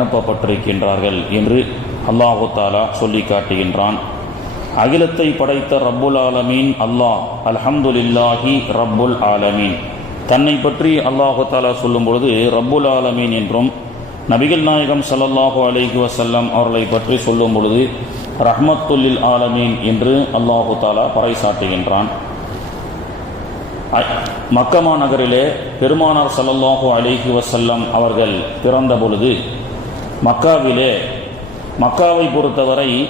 அனுப்பப்பட்டிருக்கின்றார்கள் என்று அல்லாஹு தாலா சொல்லி காட்டுகின்றான். அகிலத்தை படைத்த ரப்புல் ஆலமீன் அல்லாஹ் அல்ஹம்துலில்லாஹி ரப்புல் ஆலமீன். தன்னை பற்றி அல்லாஹு தாலா சொல்லும் பொழுது ரப்புல் ஆலமீன் என்றும் நபிகள் நாயகம் சல்லல்லாஹு அலைஹி வசல்லம் அவர்களை பற்றி சொல்லும் பொழுது ரஹ்மத்துல்லில் ஆலமீன் என்று அல்லாஹு தாலா பறைசாட்டுகின்றான் மக்கமா நகரிலே பெருமானார் சல்லல்லாஹு அலைஹி வசல்லம் அவர்கள் பிறந்த பொழுது மக்காவிலே மக்காவை பொறுத்தவரை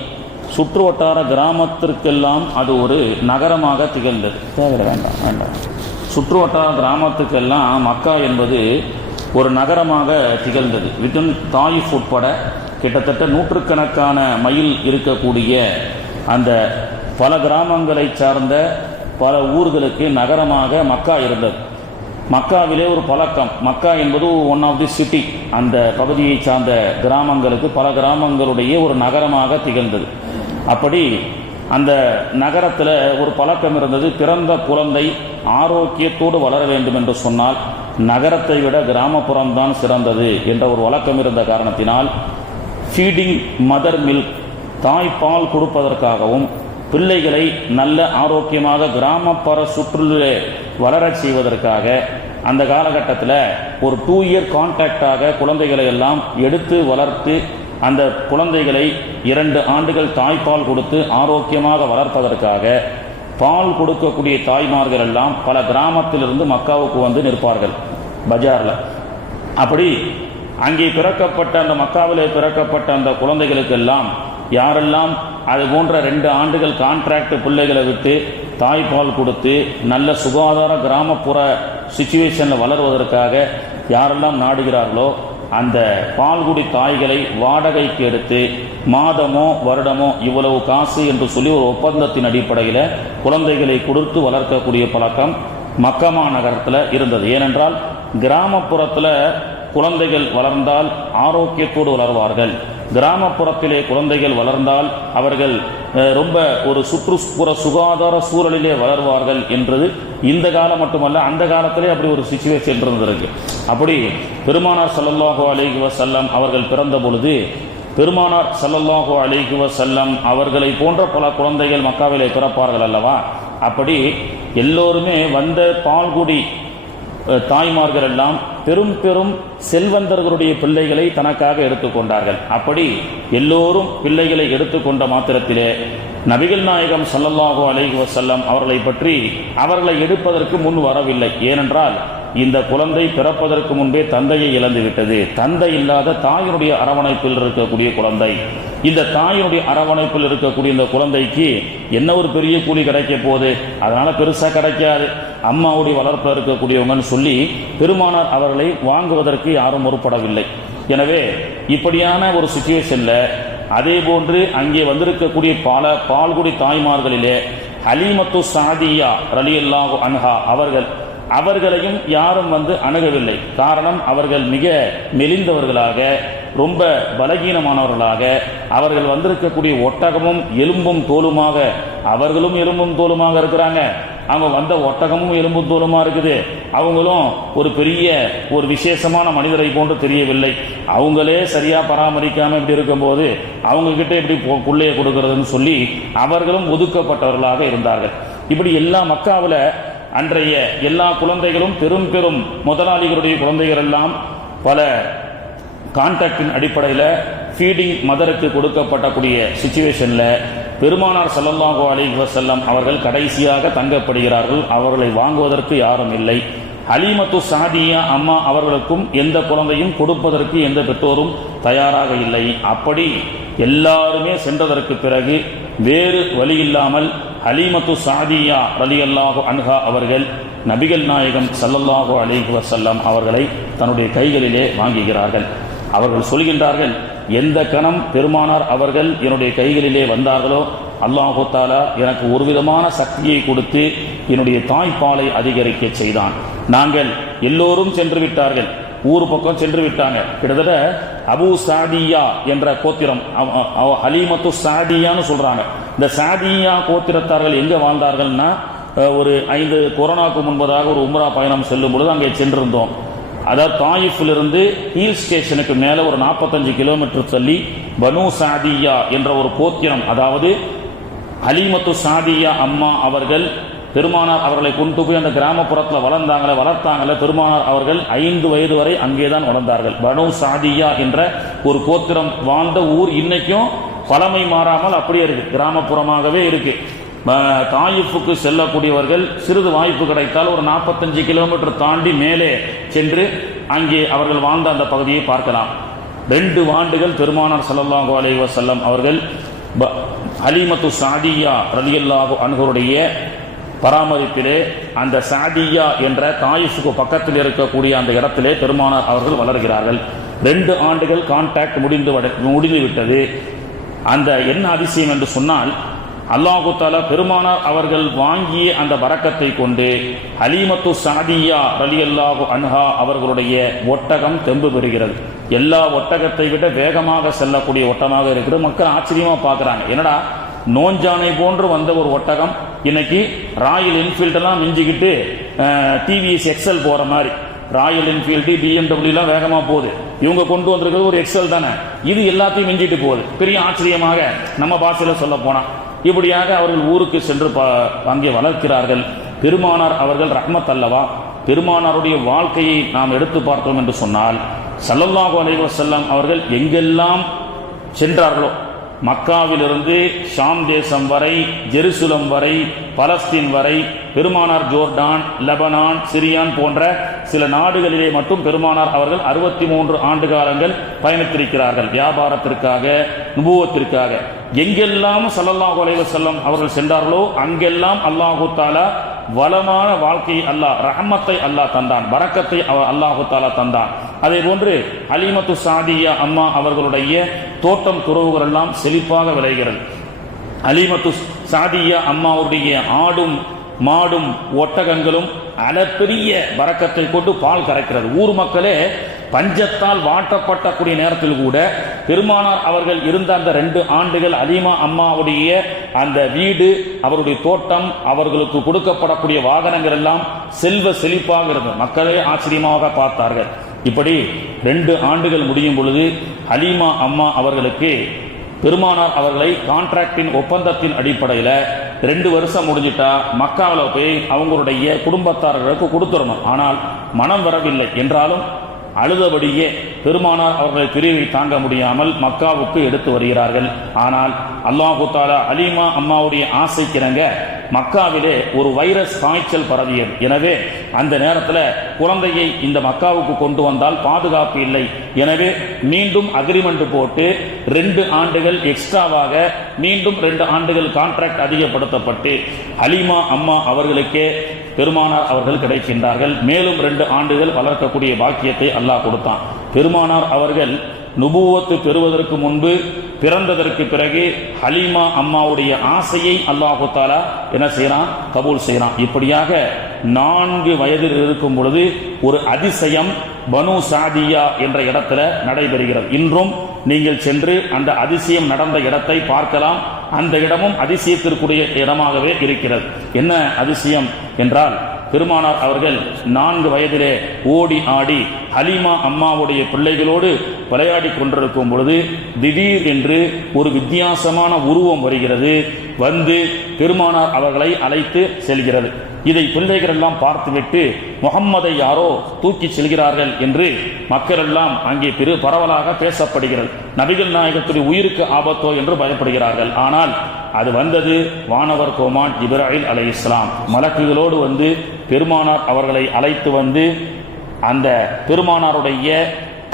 சுற்று வட்டார கிராமத்திற்கெல்லாம் அது ஒரு நகரமாக திகழ்ந்தது. தேவையில்லை வேண்டாம் வேண்டாம். சுற்று வட்டார கிராமத்துக்கெல்லாம் மக்கா என்பது ஒரு நகரமாக திகழ்ந்தது. வித்தின் தாயிஃப் உட்பட கிட்டத்தட்ட நூற்றுக்கணக்கான மைல் இருக்கக்கூடிய அந்த பல கிராமங்களை சார்ந்த பல ஊர்களுக்கு நகரமாக மக்கா இருந்தது. மக்காவிலே ஒரு பழக்கம். மக்கா என்பது ஒன் ஆஃப் தி சிட்டி அந்த பகுதியை சார்ந்த கிராமங்களுக்கு பல கிராமங்களுடைய ஒரு நகரமாக திகழ்ந்தது. அப்படி அந்த நகரத்தில் ஒரு பழக்கம் இருந்தது. பிறந்த குழந்தை ஆரோக்கியத்தோடு வளர வேண்டும் என்று சொன்னால் நகரத்தை விட கிராமப்புறம்தான் சிறந்தது என்ற ஒரு வழக்கம் இருந்த காரணத்தினால் ஃபீடிங் மதர் மில்க் தாய்ப்பால் கொடுப்பதற்காகவும் பிள்ளைகளை நல்ல ஆரோக்கியமாக கிராமப்புற சுற்றுலே வளரச் செய்வதற்காக அந்த காலகட்டத்தில் ஒரு டூ இயர் கான்டாக்டாக குழந்தைகளை எல்லாம் எடுத்து வளர்த்து அந்த குழந்தைகளை இரண்டு ஆண்டுகள் தாய்ப்பால் கொடுத்து ஆரோக்கியமாக வளர்ப்பதற்காக பால் கொடுக்கக்கூடிய தாய்மார்கள் எல்லாம் பல கிராமத்திலிருந்து மக்காவுக்கு வந்து நிற்பார்கள் பஜாரில். அப்படி அங்கே பிறக்கப்பட்ட அந்த மக்காவிலே பிறக்கப்பட்ட அந்த குழந்தைகளுக்கெல்லாம் யாரெல்லாம் அது போன்ற ரெண்டு ஆண்டுகள் கான்ட்ராக்ட் பிள்ளைகளை விட்டு தாய்ப்பால் கொடுத்து நல்ல சுகாதார கிராமப்புற சுச்சுவேஷனில் வளருவதற்காக யாரெல்லாம் நாடுகிறார்களோ அந்த பால்குடி தாய்களை வாடகைக்கு எடுத்து மாதமோ வருடமோ இவ்வளவு காசு என்று சொல்லி ஒரு ஒப்பந்தத்தின் அடிப்படையில் குழந்தைகளை கொடுத்து வளர்க்கக்கூடிய பழக்கம் மக்கமா நகரத்தில் இருந்தது. ஏனென்றால் கிராமப்புறத்தில் குழந்தைகள் வளர்ந்தால் ஆரோக்கியத்தோடு வளர்வார்கள். கிராமப்புறத்திலே குழந்தைகள் வளர்ந்தால் அவர்கள் ரொம்ப ஒரு சுற்றுப்புற சுகாதார சூழலிலே வளர்வார்கள் என்றது இந்த காலம் மட்டுமல்ல அந்த காலத்திலே அப்படி ஒரு சுச்சுவேஷன் இருந்திருக்கு. அப்படி பெருமானார் சல்லல்லாஹு அலிஹி வசல்லம் அவர்கள் பிறந்த பொழுது பெருமானார் சல்லல்லாஹு அலிஹி வசல்லம் அவர்களை போன்ற பல குழந்தைகள் மக்காவிலே பிறப்பார்கள் அல்லவா? அப்படி எல்லோருமே வந்த பால்குடி தாய்மார்கள் எல்லாம் பெரும் பெரும் செல்வந்தர்களுடைய பிள்ளைகளை தனக்காக எடுத்துக்கொண்டார்கள் அப்படி எல்லோரும் பிள்ளைகளை எடுத்துக்கொண்ட மாத்திரத்திலே நபிகள் நாயகம் சல்லல்லாஹோ அலைஹி வசல்லம் அவர்களை பற்றி அவர்களை எடுப்பதற்கு முன் வரவில்லை. ஏனென்றால் இந்த குழந்தை பிறப்பதற்கு முன்பே தந்தையை இழந்துவிட்டது தந்தை இல்லாத தாயினுடைய அரவணைப்பில் இருக்கக்கூடிய குழந்தை. இந்த தாயினுடைய அரவணைப்பில் இருக்கக்கூடிய இந்த குழந்தைக்கு என்ன ஒரு பெரிய கூலி கிடைக்க போகுது? அதனால் பெருசாக கிடைக்காது. அம்மாவுடைய வளர்ப்பில் இருக்கக்கூடியவங்கன்னு சொல்லி பெருமானார் அவர்களை வாங்குவதற்கு யாரும் முற்படவில்லை. எனவே இப்படியான ஒரு சுச்சுவேஷனில் அதே போன்று அங்கே வந்திருக்கக்கூடிய பல பால்குடி தாய்மார்களிலே அலிமத்து சாதியா ரலியல்லாஹு அன்ஹா அவர்கள் அவர்களையும் யாரும் வந்து அணுகவில்லை. காரணம் அவர்கள் மிக மெலிந்தவர்களாக ரொம்ப பலகீனமானவர்களாக அவர்கள் வந்திருக்கக்கூடிய ஒட்டகமும் எலும்பும் தோலுமாக அவர்களும் எலும்பும் தோலுமாக இருக்கிறாங்க. அவங்க வந்த ஒட்டகமும் எலும்பும் தோலுமா இருக்குது? அவங்களும் ஒரு பெரிய ஒரு விசேஷமான மனிதரை போன்று தெரியவில்லை. அவங்களே சரியா பராமரிக்காம இப்படி இருக்கும்போது அவங்க கிட்ட எப்படி பொ- கொடுக்கறதுன்னு சொல்லி அவர்களும் ஒதுக்கப்பட்டவர்களாக இருந்தார்கள். இப்படி எல்லா மக்காவில் அன்றைய எல்லா குழந்தைகளும் பெரும் பெரும் முதலாளிகளுடைய குழந்தைகள் எல்லாம் பல கான்டாக்டின் அடிப்படையில் ஃபீடிங் மதருக்கு கொடுக்கப்படக்கூடிய சுச்சுவேஷனில் பெருமானார் ஸல்லல்லாஹு அலி வசல்லம் அவர்கள் கடைசியாக தங்கப்படுகிறார்கள். அவர்களை வாங்குவதற்கு யாரும் இல்லை. அலிமத்து சாதியா அம்மா அவர்களுக்கும் எந்த குழந்தையும் கொடுப்பதற்கு எந்த பெற்றோரும் தயாராக இல்லை. அப்படி எல்லாருமே சென்றதற்கு பிறகு வேறு வழி இல்லாமல் அலிமத்து சாதியா ரலியல்லாஹு அன்ஹா அவர்கள் நபிகள் நாயகம் ஸல்லல்லாஹு அலைஹி வசல்லம் அவர்களை தன்னுடைய கைகளிலே வாங்குகிறார்கள். அவர்கள் சொல்கின்றார்கள் எந்த கணம் பெருமானார் அவர்கள் என்னுடைய கைகளிலே வந்தார்களோ அல்லாஹு தாலா எனக்கு ஒரு விதமான சக்தியை கொடுத்து என்னுடைய தாய்ப்பாலை அதிகரிக்க செய்தான். நாங்கள் எல்லோரும் சென்று விட்டார்கள். ஊர் பக்கம் சென்று விட்டாங்க. கிட்டத்தட்ட அபு சாதியா என்ற கோத்திரம் அவ- அவ- ஹலீமத்து சாதியான்னு சொல்றாங்க. இந்த சாதியா கோத்திரத்தார்கள் எங்க வாழ்ந்தார்கள்னா ஒரு ஐந்து கொரோனாவுக்கு முன்பதாக ஒரு உம்ரா பயணம் செல்லும் பொழுது அங்கே சென்றிருந்தோம். அதாவது தாயிஃபிலிருந்து ஹில் ஸ்டேஷனுக்கு மேலே ஒரு நாற்பத்தஞ்சு கிலோமீட்டர் தள்ளி பனு சாதியா என்ற ஒரு கோத்திரம் அதாவது அலிமத்து சாதியா அம்மா அவர்கள் பெருமானார் அவர்களை கொண்டு போய் அந்த கிராமப்புறத்தில் வளர்ந்தாங்களே வளர்த்தாங்களே பெருமானார் அவர்கள் ஐந்து வயது வரை அங்கேதான் வளர்ந்தார்கள். பனு சாதியா என்ற ஒரு கோத்திரம் வாழ்ந்த ஊர் இன்னைக்கும் பழமை மாறாமல் அப்படியே இருக்கு கிராமப்புறமாகவே இருக்கு. தாயிஃபுக்கு செல்லக்கூடியவர்கள் சிறிது வாய்ப்பு கிடைத்தால் ஒரு நாற்பத்தஞ்சு கிலோமீட்டர் தாண்டி மேலே சென்று அங்கே அவர்கள் வாழ்ந்த அந்த பகுதியை பார்க்கலாம். ரெண்டு ஆண்டுகள் பெருமானார் ஸல்லல்லாஹு அலி வசல்லம் அவர்கள் ப- ஹலீமத்து சாதியா ரலியல்லாஹு அனுகருடைய பராமரிப்பிலே அந்த சாதியா என்ற தாயிஃபுக்கு பக்கத்தில் இருக்கக்கூடிய அந்த இடத்திலே பெருமானார் அவர்கள் வளர்கிறார்கள். ரெண்டு ஆண்டுகள் கான்டாக்ட் முடிந்து முடிந்துவிட்டது அந்த என்ன அதிசயம் என்று சொன்னால் அல்லாஹு தாலா பெருமானார் அவர்கள் வாங்கிய அந்த வரக்கத்தை கொண்டு ஹலீமத்து சாதியா அலி அல்லாஹு அன்ஹா அவர்களுடைய ஒட்டகம் தெம்பு பெறுகிறது. எல்லா ஒட்டகத்தை விட வேகமாக செல்லக்கூடிய ஒட்டமாக இருக்கிறது மக்கள் ஆச்சரியமா பார்க்குறாங்க. என்னடா நோஞ்சானை போன்று வந்த ஒரு ஒட்டகம் இன்னைக்கு ராயல் என்ஃபீல்டெல்லாம் மிஞ்சிக்கிட்டு டிவிஎஸ் எக்ஸல் போற மாதிரி. ராயல் என்ஃபீல்டு பிஎம்டபிள்யூலாம் வேகமாக போகுது. இவங்க கொண்டு வந்திருக்கிறது ஒரு எக்ஸல் தானே. இது எல்லாத்தையும் மிஞ்சிட்டு போகுது. பெரிய ஆச்சரியமாக நம்ம பாஷையில் சொல்ல போனால் இப்படியாக அவர்கள் ஊருக்கு சென்று ப- அங்கே வளர்க்கிறார்கள். பெருமானார் அவர்கள் ரஹ்மத் அல்லவா பெருமானாருடைய வாழ்க்கையை நாம் எடுத்து பார்த்தோம் என்று சொன்னால் சல்லல்லாஹு அலைஹி வசல்லாம் அவர்கள் எங்கெல்லாம் சென்றார்களோ மக்காவிலிருந்து ஷாம் தேசம் வரை ஜெருசலம் வரை பலஸ்தீன் வரை பெருமானார் ஜோர்டான் லெபனான் சிரியான் போன்ற சில நாடுகளிலே மட்டும் பெருமானார் அவர்கள் அறுபத்தி மூன்று ஆண்டு காலங்கள் பயணித்திருக்கிறார்கள். வியாபாரத்திற்காக நுபுவத்திற்காக. எங்கெல்லாம் ஸல்லல்லாஹு அலைஹி செல்லம் அவர்கள் சென்றார்களோ அங்கெல்லாம் அல்லாஹு தாலா வளமான வாழ்க்கையை அல்லாஹ் ரஹமத்தை அல்லாஹ் தந்தான். வரக்கத்தை அல்லாஹு தாலா தந்தான். அதே போன்று அலிமத்து சாதியா அம்மா அவர்களுடைய தோட்டம் துறவுகள் எல்லாம் செழிப்பாக விளைகிறது. அலிமத்து சாதியா அம்மாவுடைய ஆடும் மாடும் ஒட்டகங்களும் அளப்பெரிய வரக்கத்தை கொண்டு பால் கறக்கிறது. ஊர் மக்களே பஞ்சத்தால் வாட்டப்பட்டக்கூடிய நேரத்தில் கூட பெருமானார் அவர்கள் இருந்த அந்த ரெண்டு ஆண்டுகள் அலிமா அம்மாவுடைய அந்த வீடு அவருடைய தோட்டம் அவர்களுக்கு கொடுக்கப்படக்கூடிய வாகனங்கள் எல்லாம் செல்வ செழிப்பாக இருந்தது. மக்களே ஆச்சரியமாக பார்த்தார்கள். இப்படி ரெண்டு ஆண்டுகள் முடியும் பொழுது ஹலீமா அம்மா அவர்களுக்கு பெருமானார் அவர்களை கான்ட்ராக்டின் ஒப்பந்தத்தின் அடிப்படையில் ரெண்டு வருஷம் முடிஞ்சிட்டா மக்காவில் போய் அவங்களுடைய குடும்பத்தாரர்களுக்கு கொடுத்துடணும். ஆனால் மனம் வரவில்லை. என்றாலும் அழுதபடியே பெருமானார் அவர்கள் பிரிவை தாங்க முடியாமல் மக்காவுக்கு எடுத்து வருகிறார்கள். ஆனால் அல்லாஹு தாலா அலிமா அம்மாவுடைய ஆசைக்கிறங்க மக்காவிலே ஒரு வைரஸ் காய்ச்சல் பரவியது. எனவே அந்த நேரத்தில் குழந்தையை இந்த மக்காவுக்கு கொண்டு வந்தால் பாதுகாப்பு இல்லை. எனவே மீண்டும் அக்ரிமெண்ட் போட்டு ரெண்டு ஆண்டுகள் எக்ஸ்ட்ராவாக மீண்டும் ரெண்டு ஆண்டுகள் கான்ட்ராக்ட் அதிகப்படுத்தப்பட்டு அலிமா அம்மா அவர்களுக்கே பெருமானார் அவர்கள் கிடைக்கின்றார்கள். மேலும் ரெண்டு ஆண்டுகள் வளர்க்கக்கூடிய பாக்கியத்தை அல்லாஹ் கொடுத்தான். பெருமானார் அவர்கள் நுபுவத்து பெறுவதற்கு முன்பு பிறந்ததற்கு பிறகு ஹலீமா அம்மாவுடைய ஆசையை அல்லாஹு தாலா என்ன செய்யறான்? கபூல் செய்யறான். இப்படியாக நான்கு வயதில் இருக்கும் பொழுது ஒரு அதிசயம் பனு சாதியா என்ற இடத்துல நடைபெறுகிறது. இன்றும் நீங்கள் சென்று அந்த அதிசயம் நடந்த இடத்தை பார்க்கலாம். அந்த இடமும் அதிசயத்திற்குரிய இடமாகவே இருக்கிறது. என்ன அதிசயம் என்றால் பெருமானார் அவர்கள் நான்கு வயதிலே ஓடி ஆடி ஹலீமா அம்மாவுடைய பிள்ளைகளோடு விளையாடி கொண்டிருக்கும் பொழுது திடீர் என்று ஒரு வித்தியாசமான உருவம் வருகிறது. வந்து பெருமானார் அவர்களை அழைத்து செல்கிறது. இதை பிள்ளைகள் எல்லாம் பார்த்துவிட்டு முகம்மதை யாரோ தூக்கி செல்கிறார்கள் என்று மக்கள் எல்லாம் அங்கே பெரு பரவலாக பேசப்படுகிறது. நபிகள் நாயகத்துடைய உயிருக்கு ஆபத்தோ என்று பயப்படுகிறார்கள். ஆனால் அது வந்தது வானவர் கோமான் இப்ராஹிம் அலை இஸ்லாம் மலக்குகளோடு வந்து பெருமானார் அவர்களை அழைத்து வந்து அந்த பெருமானாருடைய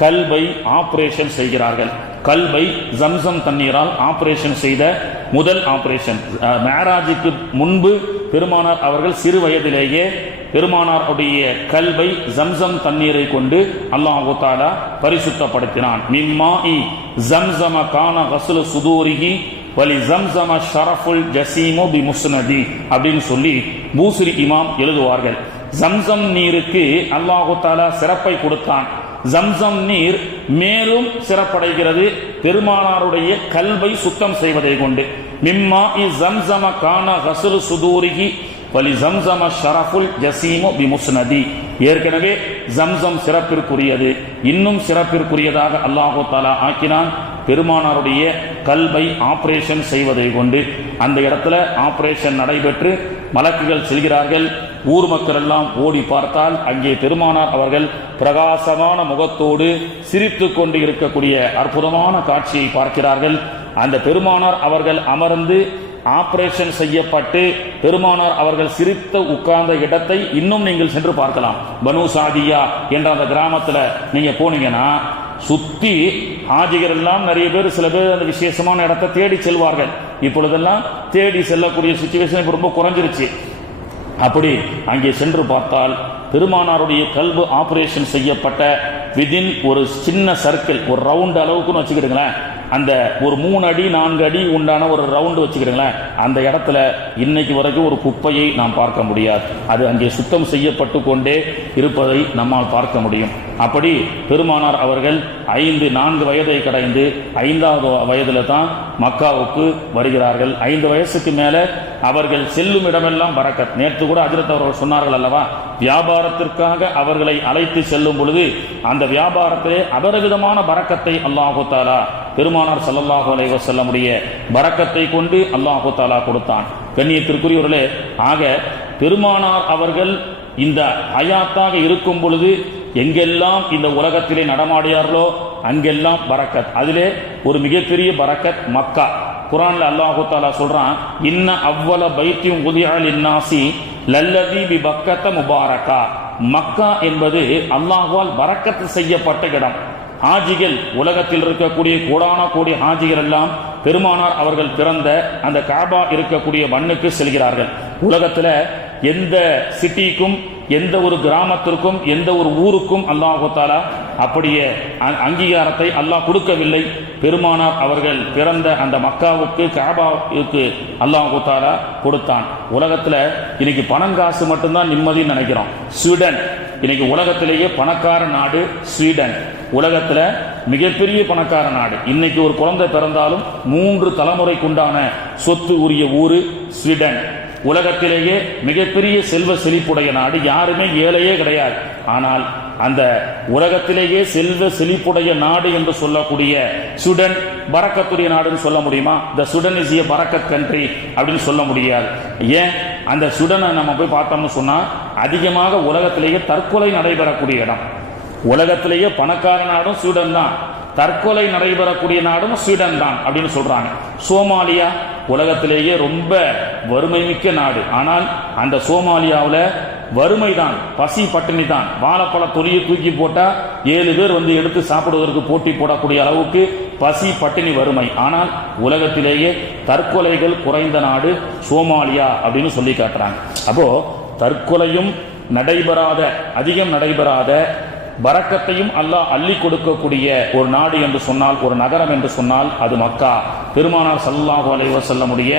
கல்வை ஆபரேஷன் செய்கிறார்கள். கல்வை ஜம்சம் தண்ணீரால் ஆபரேஷன் செய்த முதல் ஆபரேஷன். மேராஜுக்கு முன்பு பெருமானார் அவர்கள் சிறு வயதிலேயே பெருமானாருடைய கல்வை ஜம்சம் தண்ணீரை கொண்டு அல்லாஹு தாலா பரிசுத்தப்படுத்தினான். மிம்மாஇ ஜம்சம கான கசுல சுதூரிகி வலி ஜம்சம ஷரஃபுல் ஜசீமு பி முஸ்னதி அப்படின்னு சொல்லி பூசிரி இமாம் எழுதுவார்கள். ஜம்சம் நீருக்கு அல்லாஹு தாலா சிறப்பை கொடுத்தான். ஜம்சம் நீர் மேலும் சிறப்படைகிறது. பெருமானாருடைய கல்வை சுத்தம் செய்வதை கொண்டு. மிம்மா இ ஜம்சம கான ஹசுல் சுதூரிகி வலி ஜம்சம ஷரஃபுல் ஜசீமு பிமுஸ்னதி. ஏற்கனவே ஜம்சம் சிறப்பிற்குரியது. இன்னும் சிறப்பிற்குரியதாக அல்லாஹு தாலா ஆக்கினான். பெருமானாருடைய கல்வை ஆபரேஷன் செய்வதை கொண்டு. அந்த இடத்துல ஆபரேஷன் நடைபெற்று மலக்குகள் செல்கிறார்கள். ஊர் மக்கள் எல்லாம் ஓடி பார்த்தால் அங்கே பெருமானார் அவர்கள் பிரகாசமான முகத்தோடு சிரித்து கொண்டு இருக்கக்கூடிய அற்புதமான காட்சியை பார்க்கிறார்கள். அந்த பெருமானார் அவர்கள் அமர்ந்து ஆபரேஷன் செய்யப்பட்டு பெருமானார் அவர்கள் சிரித்த உட்கார்ந்த இடத்தை இன்னும் நீங்கள் சென்று பார்க்கலாம். பனு சாதியா என்ற அந்த கிராமத்தில் நீங்க போனீங்கன்னா சுத்தி ஆஜிகர் எல்லாம் நிறைய பேர் சில பேர் அந்த விசேஷமான இடத்தை தேடி செல்வார்கள். இப்பொழுதெல்லாம் தேடி செல்லக்கூடிய சுச்சுவேஷன் இப்போ ரொம்ப குறைஞ்சிருச்சு. அப்படி அங்கே சென்று பார்த்தால் பெருமானாருடைய கல்பு ஆபரேஷன் செய்யப்பட்ட விதின் ஒரு சின்ன சர்க்கிள் ஒரு ரவுண்ட் அளவுக்குன்னு வச்சுக்கிடுங்களேன். அந்த ஒரு மூணு அடி நான்கு அடி உண்டான ஒரு ரவுண்டு வச்சுக்கிடுங்களேன். அந்த இடத்துல இன்னைக்கு வரைக்கும் ஒரு குப்பையை நாம் பார்க்க முடியாது. அது அங்கே சுத்தம் செய்யப்பட்டு கொண்டே இருப்பதை நம்மால் பார்க்க முடியும். அப்படி பெருமானார் அவர்கள் ஐந்து நான்கு வயதை கடைந்து ஐந்தாவது வயதில் தான் மக்காவுக்கு வருகிறார்கள். ஐந்து வயசுக்கு மேலே அவர்கள் செல்லும் இடமெல்லாம் பறக்கத். நேற்று கூட அஜரத் அவர்கள் சொன்னார்கள் அல்லவா? வியாபாரத்திற்காக அவர்களை அழைத்து செல்லும் பொழுது அந்த வியாபாரத்திலே அபரவிதமான பறக்கத்தை அல்லாஹு தாலா பெருமானார் ஸல்லல்லாஹு அலைஹி வஸல்லமுடைய பறக்கத்தை கொண்டு அல்லாஹு தாலா கொடுத்தான். கண்ணியத்திற்குரியவர்களே ஆக பெருமானார் அவர்கள் இந்த ஹயாத்தாக இருக்கும் பொழுது எங்கெல்லாம் இந்த உலகத்திலே நடமாடியார்களோ அங்கெல்லாம் பறக்கத். அதிலே ஒரு மிகப்பெரிய பரக்கத் மக்கா. குரான்ல அல்லாஹு தாலா சொல்றான் இன்ன அவ்வள பைத்தியம் உதியால் இன்னாசி லல்லதி பி பக்கத்த முபாரக்கா. மக்கா என்பது அல்லாஹுவால் வரக்கத்து செய்யப்பட்ட இடம். ஹாஜிகள் உலகத்தில் இருக்கக்கூடிய கோடான கோடி ஹாஜிகள் எல்லாம் பெருமானார் அவர்கள் பிறந்த அந்த காபா இருக்கக்கூடிய மண்ணுக்கு செல்கிறார்கள். உலகத்துல எந்த சிட்டிக்கும் எந்த ஒரு கிராமத்திற்கும் எந்த ஒரு ஊருக்கும் அல்லாஹு தாலா அப்படியே அ- அங்கீகாரத்தை அல்லாஹ் கொடுக்கவில்லை. பெருமானார் அவர்கள் பிறந்த அந்த மக்காவுக்கு காபாவுக்கு அல்லாஹ் தாலா கொடுத்தான். உலகத்தில் இன்னைக்கு பணம் காசு மட்டும்தான் நிம்மதின்னு நினைக்கிறோம். ஸ்வீடன். இன்னைக்கு உலகத்திலேயே பணக்கார நாடு ஸ்வீடன். உலகத்தில் மிகப்பெரிய பணக்கார நாடு. இன்னைக்கு ஒரு குழந்தை பிறந்தாலும் மூன்று தலைமுறைக்குண்டான சொத்து உரிய ஊரு ஸ்வீடன். உலகத்திலேயே மிகப்பெரிய செல்வ செழிப்புடைய நாடு யாருமே ஏழையே கிடையாது. ஆனால் அந்த உலகத்திலேயே செல்வ செழிப்புடைய நாடு என்று சொல்லக்கூடிய சுடன் பறக்கத்துடைய நாடுன்னு சொல்ல முடியுமா? த சுடன் இஸ் ஏ பறக்கத் கண்ட்ரி அப்படின்னு சொல்ல முடியாது. ஏன்? அந்த சுடனை நம்ம போய் பார்த்தோம்னு சொன்னா அதிகமாக உலகத்திலேயே தற்கொலை நடைபெறக்கூடிய இடம். உலகத்திலேயே பணக்கார நாடும் சுடன் தான். தற்கொலை நடைபெறக்கூடிய நாடும் ஸ்வீடன் தான் அப்படின்னு சொல்றாங்க. சோமாலியா உலகத்திலேயே ரொம்ப வறுமை மிக்க நாடு. ஆனால் அந்த சோமாலியாவில் வறுமை தான் பசி பட்டினி தான் வாழைப்பழ தொலியை தூக்கி போட்டா ஏழு பேர் வந்து எடுத்து சாப்பிடுவதற்கு போட்டி போடக்கூடிய அளவுக்கு பசி பட்டினி வறுமை. ஆனால் உலகத்திலேயே தற்கொலைகள் குறைந்த நாடு சோமாலியா அப்படின்னு சொல்லி காட்டுறாங்க. அப்போ தற்கொலையும் நடைபெறாத அதிகம் நடைபெறாத பறக்கத்தையும் அல்லாஹ் அள்ளி கொடுக்கக்கூடிய ஒரு நாடு என்று சொன்னால் ஒரு நகரம் என்று சொன்னால் அது மக்கா. பெருமானார் ஸல்லல்லாஹு அலைஹி வஸல்லமுடைய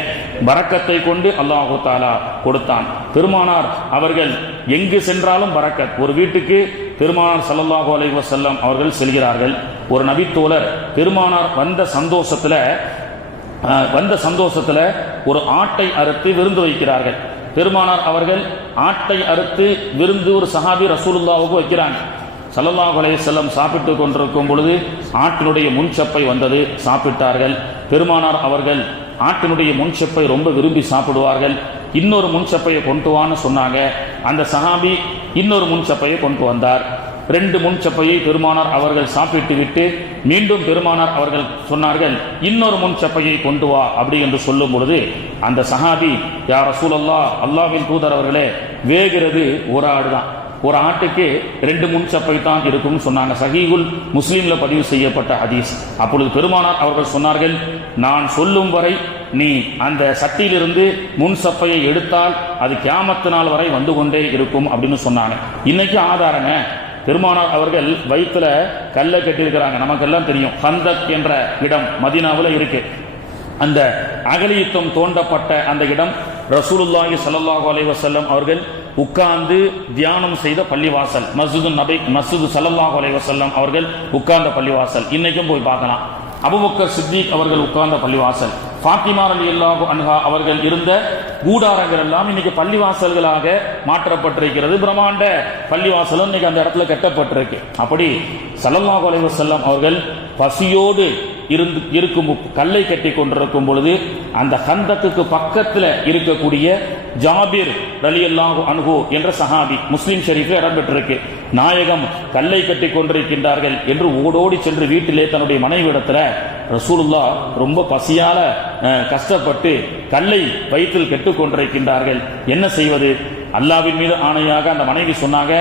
பரக்கத்தை கொண்டு அல்லாஹு தாலா கொடுத்தான். பெருமானார் அவர்கள் எங்கு சென்றாலும் பறக்கத் ஒரு வீட்டுக்கு பெருமானார் ஸல்லல்லாஹு அலைவர் வஸல்லம் அவர்கள் செல்கிறார்கள். ஒரு நபித்தோழர் பெருமானார் வந்த சந்தோஷத்தில் வந்த சந்தோஷத்தில் ஒரு ஆட்டை அறுத்து விருந்து வைக்கிறார்கள். பெருமானார் அவர்கள் ஆட்டை அறுத்து விருந்து ஒரு சஹாபி ரசூலுல்லாவுக்கு வைக்கிறாங்க. சல்லல்லா அலைஹி சாப்பிட்டு கொண்டிருக்கும் பொழுது ஆட்டினுடைய முன்சப்பை வந்தது சாப்பிட்டார்கள். பெருமானார் அவர்கள் ஆட்டினுடைய முன்சப்பை ரொம்ப விரும்பி சாப்பிடுவார்கள். இன்னொரு முன்சப்பையை கொண்டு வான்னு சொன்னாங்க. அந்த சஹாபி இன்னொரு முன்சப்பையை கொண்டு வந்தார். ரெண்டு முன்சப்பையை பெருமானார் அவர்கள் சாப்பிட்டு விட்டு மீண்டும் பெருமானார் அவர்கள் சொன்னார்கள் இன்னொரு முன்சப்பையை கொண்டு வா அப்படி என்று சொல்லும் பொழுது அந்த சஹாபி யார் ரசூலல்லா அல்லாவின் தூதர் அவர்களே வேகிறது ஒரு ஆடு தான் ஒரு ஆட்டுக்கு ரெண்டு முன் சப்பை தான் இருக்கும்னு சொன்னாங்க. சஹீகுல் முஸ்லீம்ல பதிவு செய்யப்பட்ட ஹதீஸ். அப்பொழுது பெருமானார் அவர்கள் சொன்னார்கள் நான் சொல்லும் வரை நீ அந்த சட்டியிலிருந்து முன் சப்பையை எடுத்தால் அது கியாமத்து நாள் வரை வந்து கொண்டே இருக்கும் அப்படின்னு சொன்னாங்க. இன்னைக்கு ஆதாரங்க. பெருமானார் அவர்கள் வயிற்றுல கல்லை கட்டியிருக்கிறாங்க. நமக்கெல்லாம் தெரியும். ஹந்தக் என்ற இடம் மதினாவில் இருக்கு. அந்த அகலியுத்தம் தோண்டப்பட்ட அந்த இடம் ரசூலுல்லாஹி சல்லாஹூ அலைவசல்லம் அவர்கள் உட்கார்ந்து தியானம் செய்த பள்ளிவாசல். மசூது நபி மசூது ஸல்லல்லாஹு அலைவசல்லம் அவர்கள் உட்கார்ந்த பள்ளிவாசல். இன்னைக்கும் போய் பார்க்கலாம். அபூபக்கர் சித்திக் அவர்கள் உட்கார்ந்த பள்ளிவாசல். ஃபாத்திமா ரலியல்லாஹு அன்ஹா அவர்கள் இருந்த கூடாரங்கள் எல்லாம் இன்னைக்கு பள்ளிவாசல்களாக மாற்றப்பட்டிருக்கிறது. பிரம்மாண்ட பள்ளிவாசலும் இன்னைக்கு அந்த இடத்துல கட்டப்பட்டிருக்கு. அப்படி சல்லல்லாஹ் அலைவசல்லம் அவர்கள் பசியோடு இருந்து இருக்கும் கல்லை கட்டி கொண்டிருக்கும் பொழுது அந்த ஹந்தத்துக்கு பக்கத்தில் இருக்கக்கூடிய ஜாபிர் ரலியல்லாஹு அனுகு என்ற சஹாபி முஸ்லீம் ஷெரீஃபில் இடம்பெற்றிருக்கு. நாயகம் கல்லை கட்டி கொண்டிருக்கின்றார்கள் என்று ஓடோடி சென்று வீட்டிலே தன்னுடைய மனைவியிடத்தில் ரசூலுல்லா ரொம்ப பசியால கஷ்டப்பட்டு கல்லை வயிற்றில் கெட்டு கொண்டிருக்கின்றார்கள். என்ன செய்வது? அல்லாவின் மீது ஆணையாக அந்த மனைவி சொன்னாங்க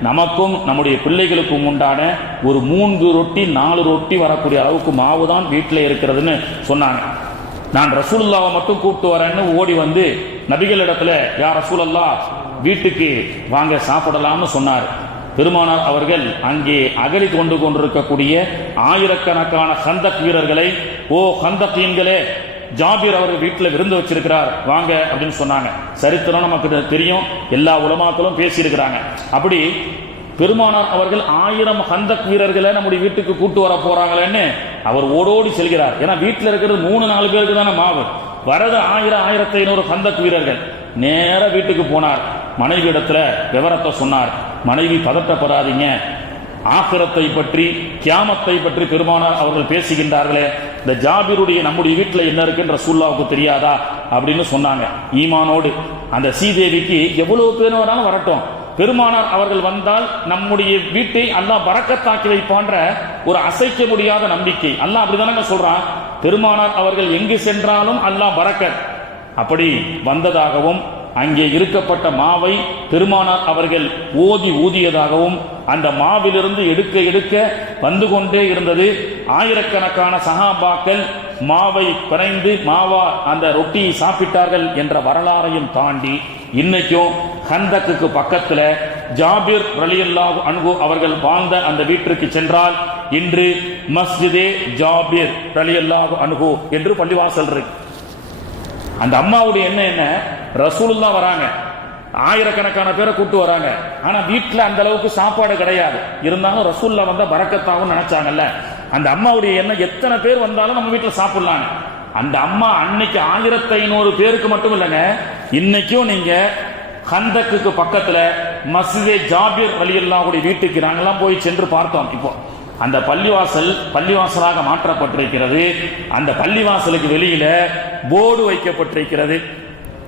நமக்கும் நம்முடைய பிள்ளைகளுக்கும் உண்டான ஒரு மூன்று ரொட்டி நாலு ரொட்டி வரக்கூடிய அளவுக்கு மாவு தான் வீட்டில் இருக்கிறதுன்னு சொன்னாங்க. நான் ரசூலுல்லாவை மட்டும் கூப்பிட்டு வரேன்னு ஓடி வந்து நபிகளிடத்துல யார் ரசூலல்லா வீட்டுக்கு வாங்க சாப்பிடலாம்னு சொன்னார். பெருமானார் அவர்கள் அங்கே அகலி கொண்டு கொண்டிருக்கக்கூடிய ஆயிரக்கணக்கான ஹந்தக் வீரர்களை ஓ ஹந்தகீன்களே ஜாபீர் அவர்கள் வீட்டில் விருந்து வச்சிருக்கிறார். வாங்க அப்படின்னு சொன்னாங்க. சரித்திரம் நமக்கு தெரியும். எல்லா உலமாக்களும் பேசியிருக்கிறாங்க. அப்படி பெருமானார் அவர்கள் ஆயிரம் ஹந்தக் வீரர்களை நம்முடைய வீட்டுக்கு கூட்டு வர போறாங்களேன்னு அவர் ஓடோடி செல்கிறார். ஏன்னா வீட்டில் இருக்கிறது மூணு நாலு பேருக்கு தானே மாவு. வரது ஆயிரம் ஆயிரத்தி ஐநூறு ஹந்தக் வீரர்கள். நேர வீட்டுக்கு போனார். மனைவி இடத்துல விவரத்தை சொன்னார். மனைவி பதட்டப்படாதீங்க. ஆக்கிரத்தை பற்றி கியாமத்தை பற்றி பெருமானார் அவர்கள் பேசுகின்றார்களே. இந்த ஜாபிருடைய நம்முடைய வீட்டில் என்ன இருக்குன்ற சூல்லாவுக்கு தெரியாதா அப்படின்னு சொன்னாங்க. ஈமானோடு. அந்த சீதேவிக்கு எவ்வளவு பேர் வேணாலும் வரட்டும். பெருமானார் அவர்கள் வந்தால் நம்முடைய வீட்டை அல்லாஹ் பறக்கத்தாக்கி வைப்பான்ற ஒரு அசைக்க முடியாத நம்பிக்கை. அல்லாஹ் அப்படிதானங்க சொல்றான்? பெருமானார் அவர்கள் எங்கு சென்றாலும் அல்லாஹ் பறக்கத். அப்படி வந்ததாகவும் அங்கே இருக்கப்பட்ட மாவை பெருமானார் அவர்கள் ஓதி ஊதியதாகவும் அந்த மாவிலிருந்து எடுக்க எடுக்க வந்து கொண்டே இருந்தது. ஆயிரக்கணக்கான சகாபாக்கள் மாவை குறைந்து மாவா அந்த ரொட்டியை சாப்பிட்டார்கள் என்ற வரலாறையும் தாண்டி இன்னைக்கும் ஹந்தக்குக்கு பக்கத்துல ஜாபிர் ரலியல்லாஹு அன்பு அவர்கள் வாழ்ந்த அந்த வீட்டிற்கு சென்றால் இன்று மஸ்ஜிதே ஜாபிர் ரலியல்லாஹு அன்ஹு என்று பள்ளிவாசல் இருக்கு. அந்த அம்மாவுடைய என்ன என்ன? ரசூலுல்லா வராங்க. ஆயிரக்கணக்கான பேரை கூட்டு வராங்க. ஆனா வீட்டுல அந்த அளவுக்கு சாப்பாடு கிடையாது. இருந்தாலும் ரசூல்லா வந்தா பறக்கத்தாவும் நினைச்சாங்கல்ல. அந்த அம்மாவுடைய எண்ணம் எத்தனை பேர் வந்தாலும் நம்ம வீட்டுல சாப்பிடலாங்க. அந்த அம்மா அன்னைக்கு ஆயிரத்தி ஐநூறு பேருக்கு மட்டும் இல்லைங்க. இன்னைக்கும் நீங்க ஹந்தக்கு பக்கத்துல மஸ்ஜிதே ஜாபிர் கூட வீட்டுக்கு நாங்கெல்லாம் போய் சென்று பார்த்தோம். இப்போ அந்த பள்ளிவாசல் பள்ளிவாசலாக மாற்றப்பட்டிருக்கிறது. அந்த பள்ளிவாசலுக்கு வெளியில போர்டு வைக்கப்பட்டிருக்கிறது.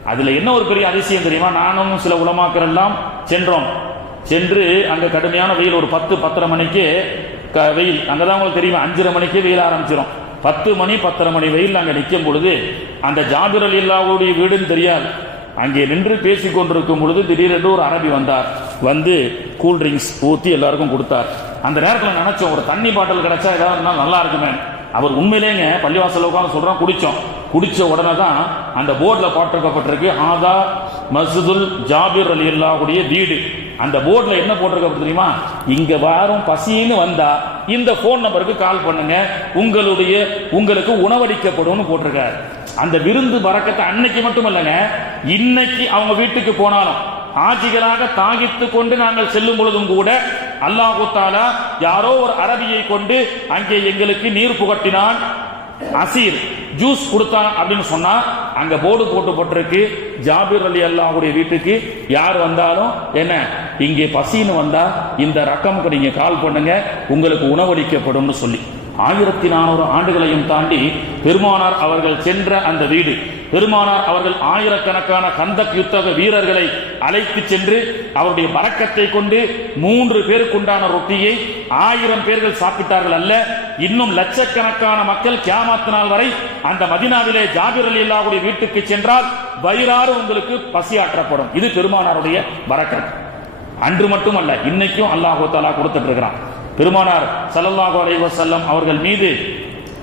அதுல என்ன ஒரு பெரிய அதிசயம் தெரியுமா? நானும் சில உலமாக்கர் எல்லாம் சென்றோம். சென்று அங்க கடுமையான வெயில் ஒரு பத்து பத்தரை மணிக்கு க- வெயில். அங்கதான் உங்களுக்கு தெரியும்? அஞ்சரை மணிக்கு வெயில் ஆரம்பிச்சிடும் பத்து மணி பத்தரை மணி வெயில் அங்க நிற்கும் பொழுது அந்த ஜாபிர் அலி வீடுன்னு தெரியாது. அங்கே நின்று பேசிக் கொண்டிருக்கும் பொழுது திடீரென்று ஒரு அரபி வந்தார். வந்து கூல் ட்ரிங்க்ஸ் ஊத்தி எல்லாருக்கும் கொடுத்தார். அந்த நேரத்தில் நினைச்சோம் ஒரு தண்ணி பாட்டில் கிடைச்சா ஏதாவது நல்லா இருக்குமே அவர் உண்மையிலேங்க பள்ளிவாசல் உட்காந்து சொல்றோம் குடிச்சோம். குடிச்ச உடனே தான் அந்த போர்டில் போட்டிருக்கப்பட்டிருக்கு. ஆதா மஸ்ஜிதுல் ஜாபிர் அலி அல்லாவுடைய வீடு. அந்த போர்டில் என்ன போட்டிருக்க தெரியுமா? இங்க வாரம் பசின்னு வந்தா இந்த போன் நம்பருக்கு கால் பண்ணுங்க. உங்களுடைய உங்களுக்கு உணவளிக்கப்படும் போட்டிருக்காரு. அந்த விருந்து பறக்கத்தை அன்னைக்கு மட்டும் இல்லைங்க இன்னைக்கு அவங்க வீட்டுக்கு போனாலும் ஆஜிகளாக தாகித்து கொண்டு நாங்கள் செல்லும் பொழுதும் கூட அல்லாஹு தாலா யாரோ ஒரு அரபியை கொண்டு அங்கே எங்களுக்கு நீர் புகட்டினான். அசீர் ஜூஸ் கொடுத்தான் அப்படின்னு சொன்னா அங்க போர்டு போட்டு போட்டிருக்கு. ஜாபிர் அலி அல்லாஹுடைய வீட்டுக்கு யார் வந்தாலும் என்ன இங்கே பசின்னு வந்தா இந்த ரக்கமுக்கு நீங்க கால் பண்ணுங்க உங்களுக்கு உணவளிக்கப்படும்னு சொல்லி. ஆயிரத்தி நானூறு ஆண்டுகளையும் தாண்டி பெருமானார் அவர்கள் சென்ற அந்த வீடு. பெருமானார் அவர்கள் ஆயிரக்கணக்கான கந்தக் யுத்தக வீரர்களை அழைத்து சென்று அவருடைய பறக்கத்தை கொண்டு மூன்று பேருக்குண்டான ரொட்டியை ஆயிரம் பேர்கள் சாப்பிட்டார்கள் அல்ல. இன்னும் லட்சக்கணக்கான மக்கள் கியாமத்து நாள் வரை அந்த மதினாவிலே ஜாபிர் அலி அல்லாவுடைய வீட்டுக்கு சென்றால் வயிறாறு உங்களுக்கு பசியாற்றப்படும். இது பெருமானாருடைய பறக்கத் அன்று மட்டுமல்ல இன்னைக்கும் அல்லாஹோ தாலா கொடுத்துட்டு இருக்கிறான். பெருமானார் ஸல்லல்லாஹு அலைவசல்லம் அவர்கள் மீது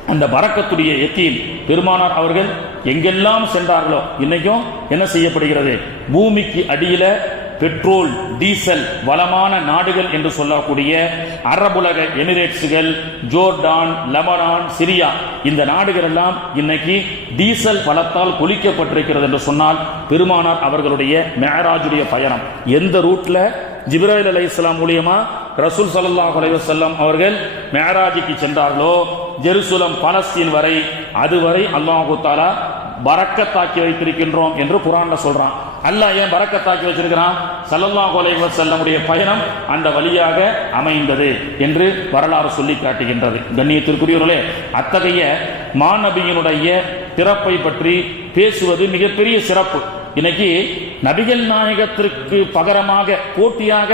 அந்த பரக்கத்துடைய எத்தீல் பெருமானார் அவர்கள் எங்கெல்லாம் சென்றார்களோ இன்னைக்கும் என்ன செய்யப்படுகிறது? பூமிக்கு அடியில பெட்ரோல் டீசல் வளமான நாடுகள் என்று சொல்லக்கூடிய அரபுலக எமிரேட்ஸுகள் ஜோர்டான் லெபனான் சிரியா இந்த நாடுகள் எல்லாம் இன்னைக்கு டீசல் வளத்தால் கொலிக்கப்பட்டிருக்கிறது என்று சொன்னால் பெருமானார் அவர்களுடைய மேராஜுடைய பயணம். எந்த ரூட்ல? ஜிப்ராயில் அலி இஸ்லாம் மூலியமா ரசூல் சல்லாஹ் அலைஹி அவர்கள் மேராஜிக்கு சென்றார்களோ ஜெருசலம் பலஸ்தீன் வரை அதுவரை அல்லாஹு தாலா பறக்கத்தாக்கி வைத்திருக்கின்றோம் என்று குரான்ல சொல்றான். அல்லாஹ் ஏன் பறக்கத்தாக்கி வச்சிருக்கிறான்? ஸல்லல்லாஹு அலைஹி செல்லமுடைய பயணம் அந்த வழியாக அமைந்தது என்று வரலாறு சொல்லி காட்டுகின்றது. கண்ணியத்திற்குரியவர்களே அத்தகைய மாநபியினுடைய பிறப்பை பற்றி பேசுவது மிகப்பெரிய சிறப்பு. இன்னைக்கு நபிகள் நாயகத்திற்கு பகரமாக போட்டியாக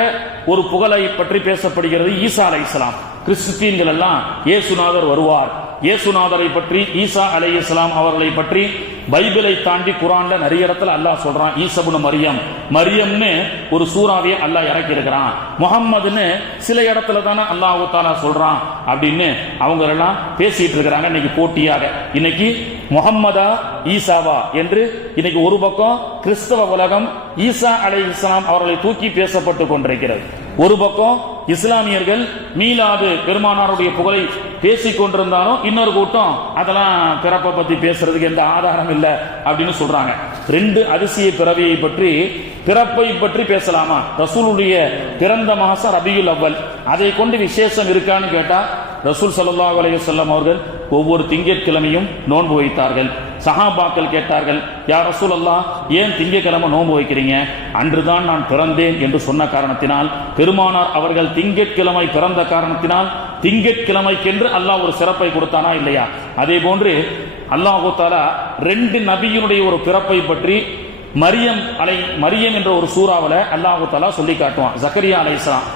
ஒரு புகழை பற்றி பேசப்படுகிறது. ஈசா அலை இஸ்லாம் கிறிஸ்தீன்கள் எல்லாம் இயேசுநாதர் வருவார். இயேசுநாதரை பற்றி ஈசா அலை இஸ்லாம் அவர்களை பற்றி பைபிளை தாண்டி குரான்ல நிறைய இடத்துல அல்லாஹ் சொல்றான் ஈசபுன மரியம். மரியம்னு ஒரு சூறாவே அல்லாஹ் இறக்கி இருக்கிறான் முகம்மதுன்னு சில இடத்துல தானே அல்லாஹு தாலா சொல்றான் அப்படின்னு அவங்க எல்லாம் பேசிட்டு இருக்கிறாங்க இன்னைக்கு போட்டியாக. இன்னைக்கு முகம்மதா ஈசாவா என்று இன்னைக்கு ஒரு பக்கம் கிறிஸ்தவ உலகம் ஈசா அலை இஸ்லாம் அவர்களை தூக்கி பேசப்பட்டு கொண்டிருக்கிறது. ஒரு பக்கம் இஸ்லாமியர்கள் மீளாது பெருமானாருடைய புகழை பேசிக்கொண்டிருந்தாலும் இன்னொரு கூட்டம் அதெல்லாம் பிறப்பை பத்தி பேசுறதுக்கு எந்த ஆதாரம் இல்லை அப்படின்னு சொல்றாங்க. ரெண்டு அதிசய பிறவியை பற்றி பிறப்பை பற்றி பேசலாமா? ரசூலுடைய பிறந்த மாசம் ரபியுல் அவ்வல். அதை கொண்டு விசேஷம் இருக்கான்னு கேட்டா ரசூல் சல்லா அலையுசல்லம் அவர்கள் ஒவ்வொரு திங்கட்கிழமையும் நோன்பு வைத்தார்கள். சஹாபாக்கள் கேட்டார்கள் யார் ரசூல் அல்லா ஏன் திங்கட்கிழமை நோன்பு வைக்கிறீங்க? அன்றுதான் நான் பிறந்தேன் என்று சொன்ன காரணத்தினால் பெருமானார் அவர்கள் திங்கட்கிழமை பிறந்த காரணத்தினால் திங்கட்கிழமைக்கென்று அல்லாஹ் ஒரு சிறப்பை கொடுத்தானா இல்லையா? அதே போன்று அல்லாஹு தாலா ரெண்டு நபியினுடைய ஒரு பிறப்பை பற்றி மரியம் அலை மரியம் என்ற ஒரு சூறாவில் அல்லாஹு தாலா சொல்லி காட்டுவான். ஜக்கரியா அலைஹிஸ்ஸலாம்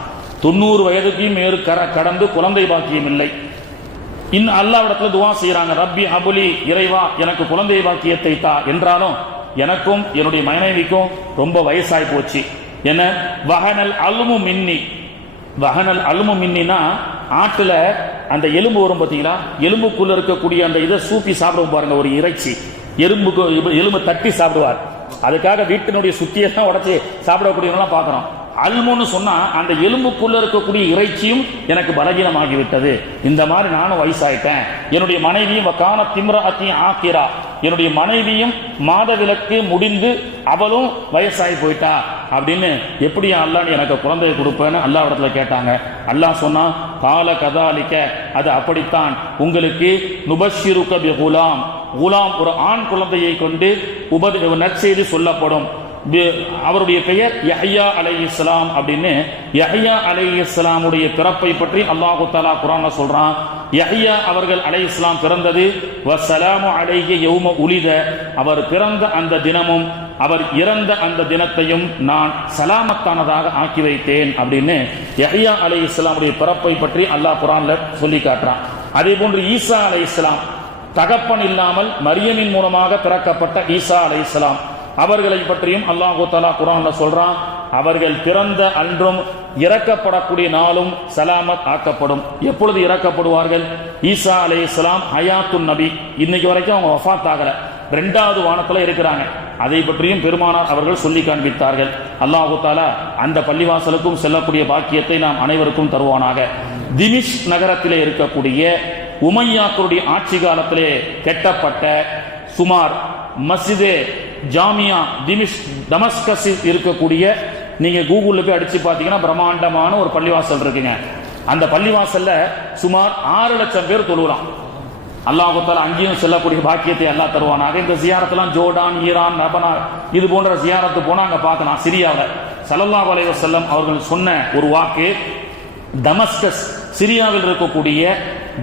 தொண்ணூறு வயதுக்கும் மேறு கர கடந்து குழந்தை பாக்கியம் இல்லை. இன்னும் அல்லாவிடத்துல துவா செய்யறாங்க ரப்பி அபுலி இறைவா எனக்கு குழந்தை பாக்கியத்தை தா. என்றாலும் எனக்கும் என்னுடைய மனைவிக்கும் ரொம்ப வயசாகி போச்சு. என்ன? வகனல் அல்மு மின்னி. வகனல் அலுமு மின்னினா ஆட்டுல அந்த எலும்பு வரும் பார்த்தீங்களா எலும்புக்குள்ள இருக்கக்கூடிய அந்த இதை சூப்பி சாப்பிடுவோம் பாருங்க ஒரு இறைச்சி. எலும்புக்கு எலும்பு தட்டி சாப்பிடுவார். அதுக்காக வீட்டினுடைய சுத்தியெல்லாம் உடச்சி சாப்பிடக்கூடியவங்களாம் பார்க்குறோம். அல்முன்னு சொன்னா அந்த எலும்புக்குள்ள இருக்கக்கூடிய இறைச்சியும் எனக்கு பலகீனமாகி விட்டது இந்த மாதிரி நானும் வயசாயிட்டேன். என்னுடைய மனைவியும் காண திம்ராத்தையும் ஆக்கிரா என்னுடைய மனைவியும் மாதவிலக்கு முடிந்து அவளும் வயசாகி போயிட்டா. அப்படின்னு எப்படி அல்லாஹ் எனக்கு குழந்தையை கொடுப்பேன்னு அல்லா இடத்துல கேட்டாங்க. அல்லாஹ் சொன்னா கால கதாலிக்க அது அப்படித்தான். உங்களுக்கு நுபஷிருக்க பி குலாம். குலாம் ஒரு ஆண் குழந்தையை கொண்டு உப நற்செய்தி சொல்லப்படும். அவருடைய பெயர் யஹ்யா அலை இஸ்லாம் அப்படின்னு யஹ்யா அலை இஸ்லாமுடைய பிறப்பை பற்றி அல்லாஹு தாலா குரான்ல சொல்றான். யஹ்யா அவர்கள் அலை இஸ்லாம் பிறந்தது வசலாமு அலைஹி யௌம உலித. அவர் பிறந்த அந்த தினமும் அவர் இறந்த அந்த தினத்தையும் நான் சலாமத்தானதாக ஆக்கி வைத்தேன் அப்படின்னு யஹியா அலி இஸ்லாமுடைய பிறப்பை பற்றி அல்லாஹ் குரான்ல சொல்லி காட்டுறான். அதே போன்று ஈசா அலை இஸ்லாம் தகப்பன் இல்லாமல் மரியமின் மூலமாக பிறக்கப்பட்ட ஈசா அலை இஸ்லாம் அவர்களை பற்றியும் அல்லாஹு தலா குரான்ல சொல்றான். அவர்கள் பிறந்த அன்றும் இறக்கப்படக்கூடிய நாளும் சலாமத் ஆக்கப்படும். எப்பொழுது இறக்கப்படுவார்கள்? ஈசா அலை இஸ்லாம் ஹயாத்துன் நபி. இன்னைக்கு வரைக்கும் அவங்க வஃபாத் ஆகலை. ரெண்டாவது வானத்தில் இருக்கிறாங்க. அதை பற்றியும் பெருமானார் அவர்கள் சொல்லி காண்பித்தார்கள். அல்லாஹு தாலா அந்த பள்ளிவாசலுக்கும் செல்லக்கூடிய பாக்கியத்தை நாம் அனைவருக்கும் தருவானாக. திமிஷ் நகரத்திலே இருக்கக்கூடிய உமையாக்களுடைய ஆட்சி காலத்திலே கெட்டப்பட்ட சுமார் மஸ்ஜிதே ஜாமியா திமிஷ் தமஸ்கஸ் இருக்கக்கூடிய நீங்க கூகுள்ல போய் அடிச்சு பார்த்தீங்கன்னா பிரம்மாண்டமான ஒரு பள்ளிவாசல் இருக்குங்க. அந்த பள்ளிவாசல்ல சுமார் ஆறு லட்சம் பேர் தொழுகிறான் அல்லாஹால அங்கேயும் செல்லக்கூடிய பாக்கியத்தை எல்லாம் தருவானாக இந்த ஜியாரத்தெல்லாம் ஜோர்டான் ஈரான் நபனா இது போன்ற ஜியாரத்து போனா அங்க பார்க்கலாம். சிரியாவில் சலல்லா வலைவ செல்லம் அவர்கள் சொன்ன ஒரு வாக்கு தமஸ்கஸ் சிரியாவில் இருக்கக்கூடிய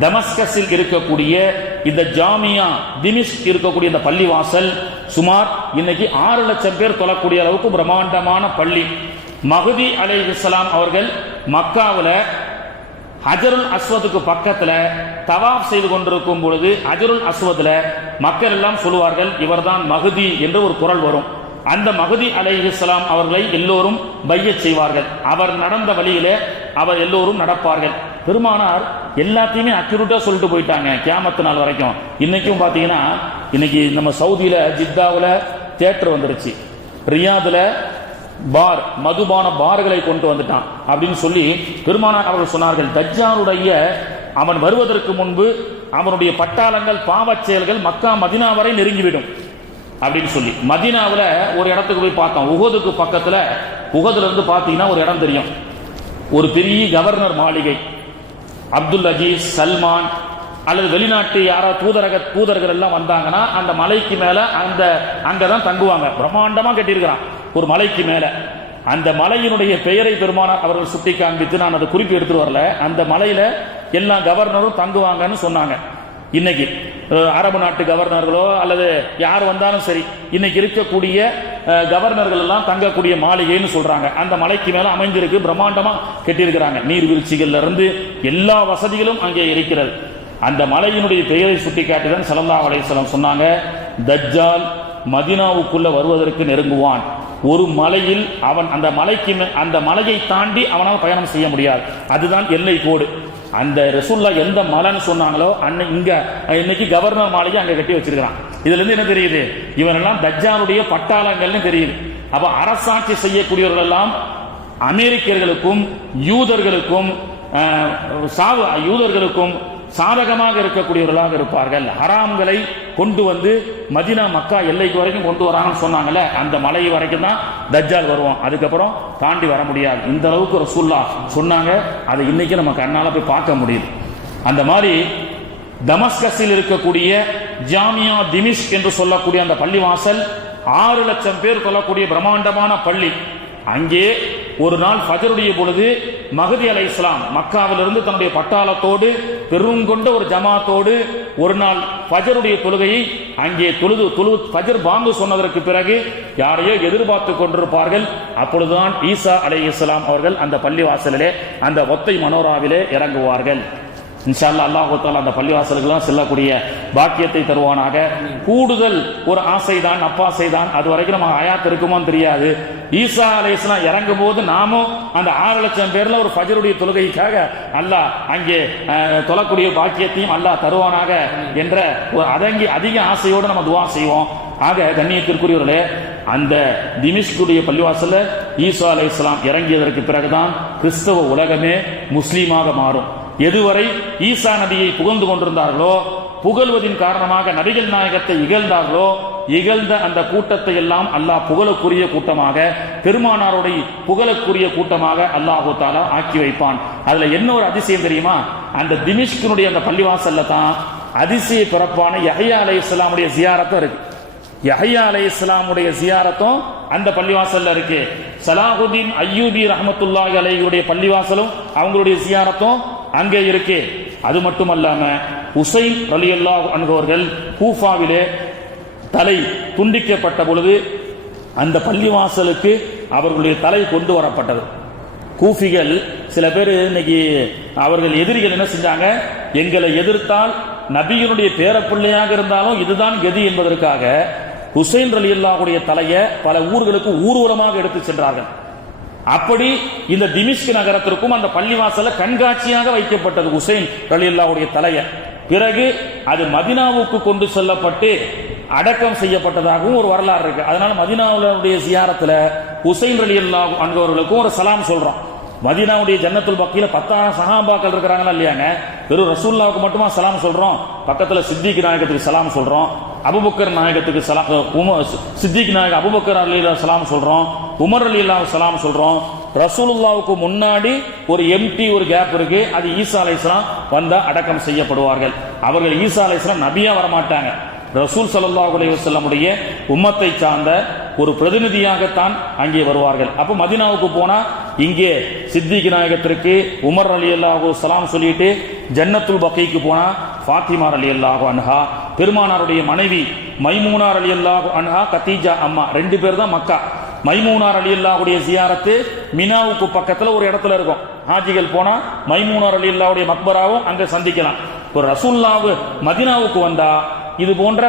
தமஸ்கஸில் இருக்கக்கூடிய இந்த ஜாமியா திமிஷ் இருக்கக்கூடிய இந்த பள்ளிவாசல் சுமார் இன்னைக்கு ஆறு லட்சம் பேர் தொழக்கூடிய அளவுக்கு பிரம்மாண்டமான பள்ளி. மகுதி அலை இஸ்லாம் அவர்கள் மக்காவில் அஜருல் அஸ்வதுக்கு பக்கத்துல தவாப் செய்து கொண்டிருக்கும் பொழுது அஜருல் அஸ்வதுல மக்கள் எல்லாம் சொல்லுவார்கள் இவர்தான் மகுதி என்று ஒரு குரல் வரும். அந்த மகுதி அலைஹிஸ்ஸலாம் அவர்களை எல்லோரும் பைய செய்வார்கள். அவர் நடந்த வழியிலே அவர் எல்லோரும் நடப்பார்கள். பெருமானார் எல்லாத்தையுமே அக்யூரேட்டாக சொல்லிட்டு போயிட்டாங்க கேமத்து நாள் வரைக்கும். இன்னைக்கும் பாத்தீங்கன்னா இன்னைக்கு நம்ம சவுதியில ஜித்தாவில் தேட்டர் வந்துருச்சு. ரியாதுல பார் மதுபான பார்களை கொண்டு வந்துட்டான் அப்படின்னு சொல்லி பெருமானார் அவர்கள் சொன்னார்கள். தஜ்ஜாருடைய அவன் வருவதற்கு முன்பு அவனுடைய பட்டாளங்கள் பாவச் செயல்கள் மக்கா மதினா வரை நெருங்கிவிடும் அப்படின்னு சொல்லி. மதினாவில் ஒரு இடத்துக்கு போய் பார்த்தோம். உகதுக்கு பக்கத்தில் உகதுல இருந்து பார்த்தீங்கன்னா ஒரு இடம் தெரியும். ஒரு பெரிய கவர்னர் மாளிகை. அப்துல் அஜீஸ் சல்மான் அல்லது வெளிநாட்டு யாரோ தூதரக தூதர்கள் எல்லாம் வந்தாங்கன்னா அந்த மலைக்கு மேல அந்த அங்கதான் தங்குவாங்க. பிரம்மாண்டமா கட்டியிருக்கிறான். ஒரு மலைக்கு மேல. அந்த மலையினுடைய பெயரை பெருமானார் அவர்கள் சுட்டி காண்பித்து நான் அதை குறிப்பு எடுத்துட்டு வரல. அந்த மலையில எல்லா கவர்னரும் தங்குவாங்கன்னு சொன்னாங்க. இன்னைக்கு அரபு நாட்டு கவர்னர்களோ அல்லது யார் வந்தாலும் சரி இன்னைக்கு இருக்கக்கூடிய கவர்னர்கள் எல்லாம் தங்கக்கூடிய மாளிகைன்னு சொல்றாங்க. அந்த மலைக்கு மேல அமைஞ்சிருக்கு பிரம்மாண்டமா கட்டியிருக்கிறாங்க. நீர்வீழ்ச்சிகள்ல இருந்து எல்லா வசதிகளும் அங்கே இருக்கிறது. அந்த மலையினுடைய பெயரை சுட்டி தான் சலந்தா வலைசலம் சொன்னாங்க தஜ்ஜால் மதினாவுக்குள்ள வருவதற்கு நெருங்குவான். ஒரு மலையில் அவன் அந்த மலைக்கு அந்த மலையை தாண்டி அவனால் பயணம் செய்ய முடியாது. அதுதான் எல்லை கோடு. அந்த ரசூல்லா எந்த மலைன்னு சொன்னாங்களோ அன்னை இங்க இன்னைக்கு கவர்னர் மாளிகை அங்க கட்டி வச்சிருக்கிறான். இதுல இருந்து என்ன தெரியுது? இவனெல்லாம் தஜ்ஜானுடைய பட்டாளங்கள்னு தெரியுது. அப்ப அரசாட்சி செய்யக்கூடியவர்கள் எல்லாம் அமெரிக்கர்களுக்கும் யூதர்களுக்கும் சாவு யூதர்களுக்கும் சாதகமாக இருக்கக்கூடியவர்களாக இருப்பார்கள். ஹராம்களை கொண்டு வந்து மதினா மக்கா எல்லைக்கு வரைக்கும் கொண்டு வராங்கன்னு சொன்னாங்கல்ல அந்த மலை வரைக்கும் தான் தஜ்ஜால் வருவோம் அதுக்கப்புறம் தாண்டி வர முடியாது. இந்த அளவுக்கு ரசூல்லா சொன்னாங்க. அதை இன்னைக்கு நம்ம கண்ணால போய் பார்க்க முடியுது. அந்த மாதிரி தமஸ்கஸில் இருக்கக்கூடிய ஜாமியா திமிஷ் என்று சொல்லக்கூடிய அந்த பள்ளிவாசல் ஆறு லட்சம் பேர் சொல்லக்கூடிய பிரம்மாண்டமான பள்ளி. அங்கே ஒரு நாள் ஃபஜருடைய பொழுது மகதி அலை இஸ்லாம் மக்காவிலிருந்து தன்னுடைய பட்டாளத்தோடு பெரும் கொண்ட ஒரு ஜமாத்தோடு ஒரு நாள் ஃபஜருடைய தொழுகையை அங்கே தொழுது தொழு ஃபஜர் பாங்கு சொன்னதற்கு பிறகு யாரையோ எதிர்பார்த்து கொண்டிருப்பார்கள். அப்பொழுதுதான் ஈசா அலை இஸ்லாம் அவர்கள் அந்த பள்ளிவாசலிலே அந்த ஒத்தை மனோராவிலே இறங்குவார்கள். இன்ஷா அல்லாஹ் அல்லாஹ் அந்த பள்ளிவாசலுக்கெல்லாம் செல்லக்கூடிய பாக்கியத்தை தருவானாக. கூடுதல் ஒரு ஆசைதான் அப்பாசைதான். அது வரைக்கும் நம்ம ஆயாத்து இருக்குமோன்னு தெரியாது. ஈசா அலைஸ்லாம் இறங்கும் போது நாமும் அந்த ஆறு லட்சம் பேர்ல ஒரு ஃபஜருடைய தொழுகைக்காக அல்லாஹ் அங்கே தொழக்கூடிய பாக்கியத்தையும் அல்லாஹ் தருவானாக என்ற ஒரு அதங்கி அதிக ஆசையோடு நம்ம துவா செய்வோம். ஆக கண்ணியத்திற்குரியவர்களே அந்த திமிஷ்குடைய பள்ளிவாசல ஈசா அலே இஸ்லாம் இறங்கியதற்கு பிறகுதான் கிறிஸ்தவ உலகமே முஸ்லீமாக மாறும். எதுவரை ஈசா நபியை புகழ்ந்து கொண்டிருந்தார்களோ புகழ்வதின் காரணமாக நபிகள் நாயகத்தை இகழ்ந்தார்களோ இகழ்ந்த அந்த கூட்டத்தை எல்லாம் அல்லாஹ் புகழுக்குரிய கூட்டமாக பெருமானாருடைய புகழுக்குரிய கூட்டமாக அல்லாஹு தாலா ஆக்கி வைப்பான். அதுல என்ன ஒரு அதிசயம் தெரியுமா? அந்த திமிஷ்கனுடைய அந்த பள்ளிவாசல்ல தான் அதிசய பிறப்பான யஹையா அலை இஸ்லாமுடைய ஜியாரத்தும் இருக்கு. யஹையா அலை இஸ்லாமுடைய ஜியாரத்தும் அந்த பள்ளிவாசல்ல இருக்கு. சலாஹுதீன் அய்யூபி ரஹமத்துல்லாஹி அலையுடைய பள்ளிவாசலும் அவங்களுடைய ஜியாரத்தும் அங்கே இருக்கு. அது மட்டுமல்லாம உசைன் ரலியல்லாஹு அன்ஹு அவர்கள் கூஃபாவிலே தலை துண்டிக்கப்பட்ட பொழுது அந்த பள்ளிவாசலுக்கு அவர்களுடைய தலை கொண்டு வரப்பட்டது. கூஃபிகள் சில பேர் இன்னைக்கு அவர்கள் எதிரிகள் என்ன செஞ்சாங்க? எங்களை எதிர்த்தால் நபியினுடைய பேரப்பிள்ளையாக இருந்தாலும் இதுதான் கதி என்பதற்காக ஹுசைன் ரலி அல்லாஹுடைய தலையை பல ஊர்களுக்கு ஊர்வலமாக எடுத்து சென்றார்கள். அப்படி இந்த திமிஷ்க் நகரத்திற்கும் அந்த பள்ளிவாசல கண்காட்சியாக வைக்கப்பட்டது ஹுசைன் ரலி அல்லாஹுடைய தலையை. பிறகு அது மதினாவுக்கு கொண்டு செல்லப்பட்டு அடக்கம் செய்யப்பட்டதாகவும் ஒரு வரலாறு இருக்கு. அதனால மதினாவுடைய சியாரத்துல ஹுசைன் ரலி அன்பவர்களுக்கும் ஒரு சலாம் சொல்றோம். மதீனாவுடைய ஜன்னத்துல் பக்கியில பத்தாயிரம் சகாபாக்கள் இருக்கிறாங்களா இல்லையாங்க? வெறும் ரசூல்லாவுக்கு மட்டுமா சலாம் சொல்றோம்? பக்கத்துல சித்திக் நாயகத்துக்கு சலாம் சொல்றோம். அபுபக்கர் நாயகத்துக்கு சலாம் உம- சித்திக் நாயக அபுபக்கர் அலி சலாம் சொல்றோம். உமர் அலி சலாம் சொல்றோம் ரசூலுல்லாவுக்கு முன்னாடி ஒரு எம்டி ஒரு கேப் இருக்கு. அது ஈசா அலைஹிஸ்ஸலாம் வந்தா அடக்கம் செய்யப்படுவார்கள். அவர்கள் ஈசா அலைஹிஸ்ஸலாம் நபியா வரமாட்டாங்க. ரசூல் ஸல்லல்லாஹு அலி வஸல்லமுடைய உம்மத்தை சார்ந்த ஒரு பிரதிநிதியாகத்தான் அங்கே வருவார்கள். அப்ப மதினாவுக்கு போனா இங்கே சித்திக் நாயகத்திற்கு உமர் அலி அல்லாஹு சலாம் சொல்லிட்டு ஜன்னத்துல் பக்கைக்கு போனா ஃபாத்திமார் அலி அல்லாஹு அன்ஹா பெருமானாருடைய மனைவி மைமூனார் அலி அல்லாஹு அன்ஹா கத்தீஜா அம்மா ரெண்டு பேர் தான் மக்கா. மைமூனார் அலி அல்லாஹுடைய ஜியாரத்து மினாவுக்கு பக்கத்துல ஒரு இடத்துல இருக்கும். ஹாஜிகள் போனா மைமூனார் அலி அல்லாஹுடைய மக்பராவும் அங்க சந்திக்கலாம். ஒரு ரசூல்லாவு மதினாவுக்கு வந்தா இது போன்ற